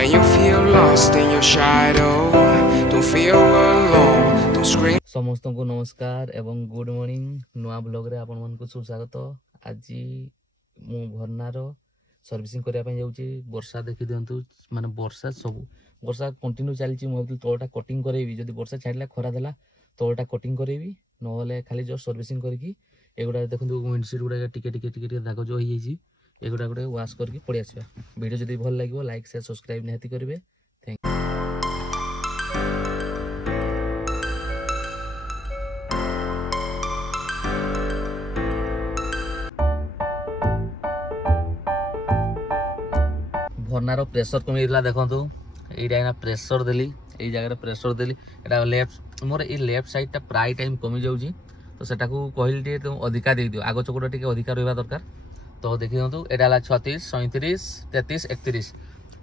When you feel lost in your shadow, don't feel alone, don't scream. समस्त को नमस्कार एवं गुड मॉर्निंग नुआ ब्लॉग रे आपण मन को स्वागत। आज मु भरनार सर्विसिंग करिया पय जाउची। वर्षा देखि दियंतु माने वर्षा कंटिन्यू चलची। मो तोटा कटिंग करेबी जदी वर्षा छाडला खरा देला तोटा कटिंग करेबी नहले खाली जो सर्विसिंग करकी एगुडा देखंतु विंडशीट गुडा टिके दाग जो होई छी एगुडा गुडे वाश करके पड़ी आसीबा। वीडियो जदी भल लागिवो लाइक शेयर सब्सक्राइब नेहती करिवे। Thank you. भरनार प्रेसर कमी देखो यहाँ प्रेसर देली यही जगह प्रेसर देली एटा लेफ्ट मोर ये लेफ्ट साइड टा प्राय टाइम कमी जाऊँगी तो सेटा को कहली तुम अधिका दे दियो आग चकोटा टे अधिका रहा दरकार। तो देखी दिखाँ एटा 36 37 33 31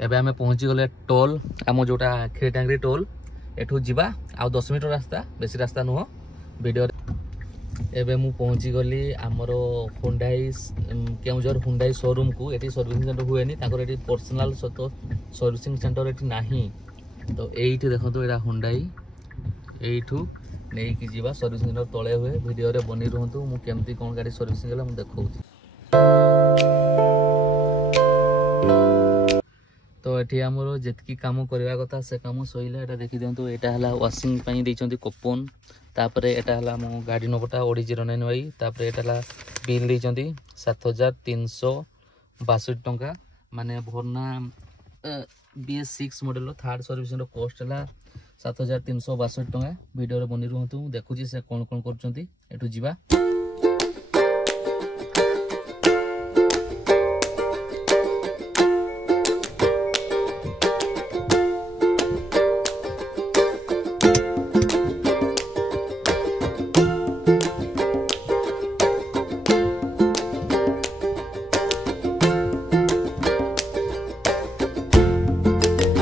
एवं आम पहुँची गले टोल आम जोटा खीरटांगरी टोल एठू जीवा आ 10 मिनट रास्ता बेसी रास्ता नुह वीडियो एबे मु पहुँची गली आमर हुंडाई केउझर हुंडाई शोरूम को। ये सर्विसिंग सेंटर हुए ये पर्सनाल सर्विसिंग सेंटर ये नहीं। तो ये देखो तो यहाँ हुंडाई यू नहीं कि जीवा सर्विसिंग सेंटर तले हुए वीडियो रे बनी रुहतु मु केमती कौन गाड़ी सर्विसिंग है देखा। तो ये आमर जितकी काम करवा कथा से काम सैला ये देखी दिखाँ यहाँ वाशिंग देती कोपन तापर एटा मो गाड़ी नंबरटा OD09 वाई तापर एटा बिल देइचंती 7362 टंका माने भरना BS6 model third servicing cost है 7362 टंका। वीडियो रे बनी रुहतु देखुची से कौन कौन करचंती एठू जीवा।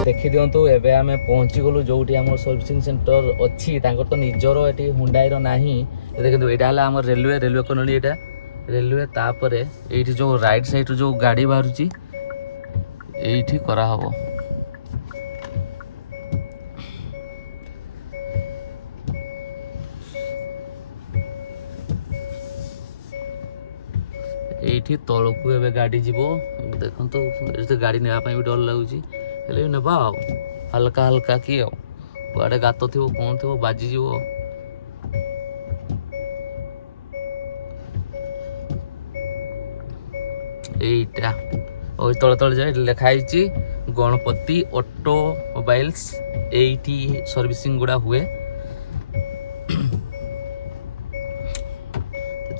देखी दिंतु एवं आम पहुँची गलु जो आम सर्विसिंग सेंटर अच्छी तो निजर ये हुंडाई नहीं। देखो यहाँ आम रेलवे कॉलोनी यहाँ रेलवे तापर ये जो राइट साइड जो गाड़ी बाहर ये करा हबो। ये तलकू एवं गाड़ी जीव देखो तो गाड़ी नापी भी डर लगुच हेले ना हल्का हल्का कि कुआडे गात थी कौन थी बाजिज यहीटा और तले तले जाए लिखाई गणपति ऑटोमोबाइल्स एटी सर्विसिंग गुड़ा हुए।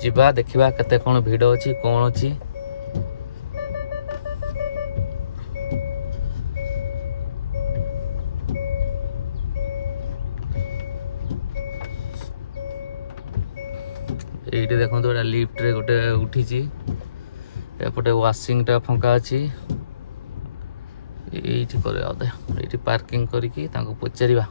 जीवा देखा केते कौन भिड़ अच्छी कौन अच्छी ये देखो तो लिफ्ट रे गोटे उठी एपटे वाशिंग टा फंका अच्छी ये पार्किंग करके पचारिबा।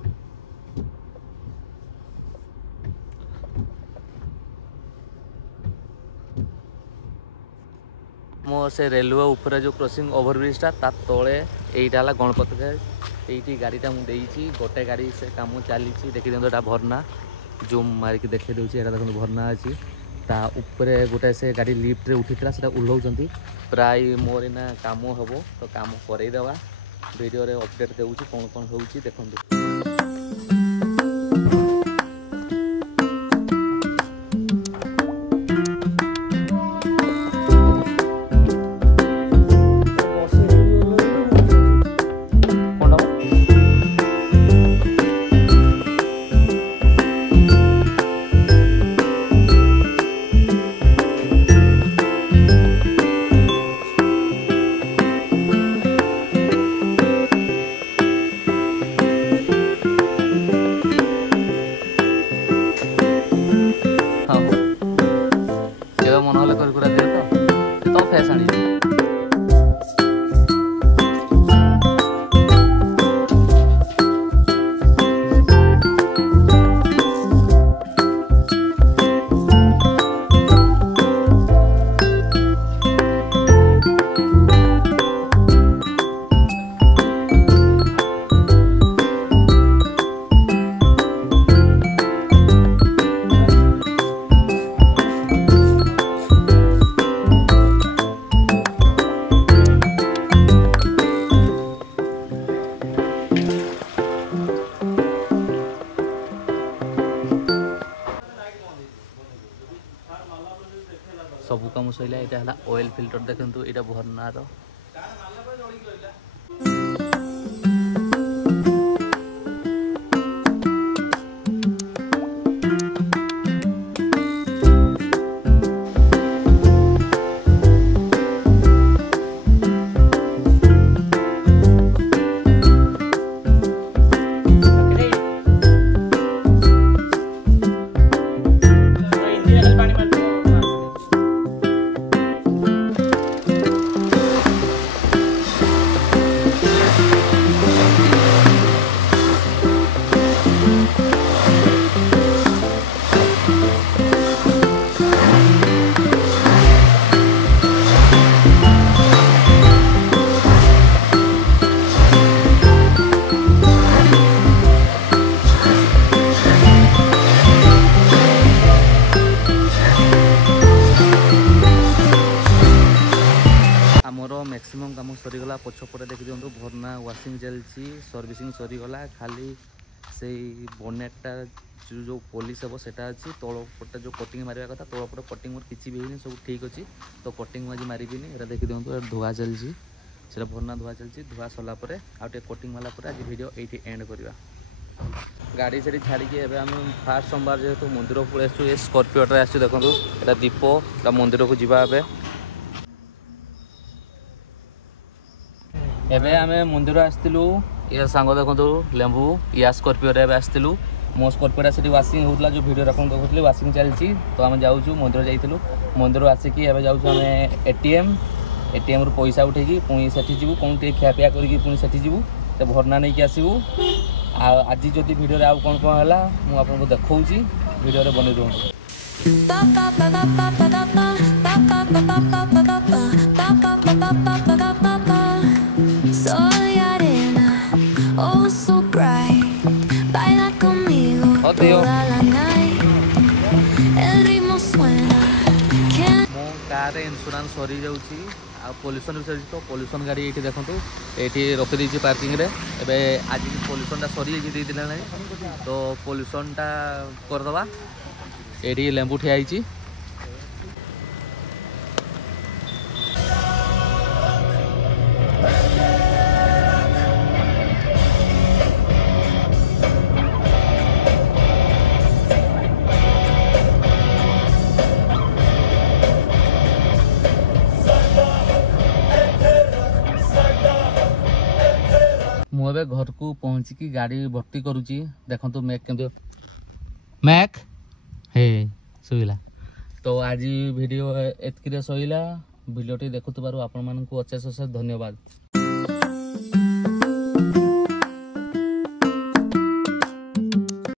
मो से रेलवे ऊपर जो क्रॉसिंग ओवरब्रिज ता तले यहीटा गणपति ये गाड़ीटा मुझे गोटे गाड़ी से काम चली देखी दिखाँ भरना जूम मारिक देखे दूसरी यहाँ देखो भरना अच्छी ता ऊपर गोटे से गाड़ी लिफ्ट रे उठी से ओह्लाउंट प्राय मोर ना काम हम तो काम करईदेवा वीडियो रे अपडेट देउची कौन कौन होउची देखंतु। काम सैला ये है ऑयल फिल्टर देखो ये भरनार मैक्सिमम काम सरीगला पछपटे देखी दिखाँ भरना वाशिंग चलती सर्विसिंग सरीगला खाली से बोनेटा जो पॉलिश हे से अच्छी तलपटे जो कटिंग मारे कथा तलपटे कटिंग मोर किसी भी है सब ठीक अच्छी तो कटिंग आज मारिनी ये देखी दिखाँ धुआ चलती से भरना धुआ चलती धुआ सरलापर आउटे कटिंग मारापर आज वीडियो ये एंड करवा गाड़ी से छाड़ी आम फास्ट सोमवार जेहेतु मंदिर पड़े आसू स्कॉर्पियो आसू देखो यहाँ दीप मंदिर को जावा एबे आमे मंदिर आसलु ये सांग देखो लेंबू या स्कॉर्पियो रे आसलु मो स्कॉर्पियो से वाशिंग होता जो वीडियो रखा देखुली वाशिंग चलती तो आम जाऊँ मंदिर जाइलु मंदिर आसिक एवं जाऊँ आम एटीएम रु पैसा उठेकी पुणी से जीवु कौन टे खियापिया करके पुणी से जीवु से भरना नहीं आसबू आज जदि वीडियो आउ कौन कौन है मुझे देखा वीडियो बन दूँ Soy arena, oh so bright. Baila conmigo toda la night. El ritmo suena. मो कार इंश्योरेंस सरी जाऊँगी पोल्यूशन विषय तो पोल्यूशन गाड़ी ये देखो ये रखी पार्किंग रे एबे आज पोल्यूशन सरी जाए तो पोल्यूशन करदे ये लेंबू ठिया मुझे घर को पहुँचिकी गाड़ी भर्ती करुँची देखो मैक के मैक हे शुला तो आज वीडियो एतक सैला वीडियो देखुवर आपण मानक अशेष अशेष धन्यवाद।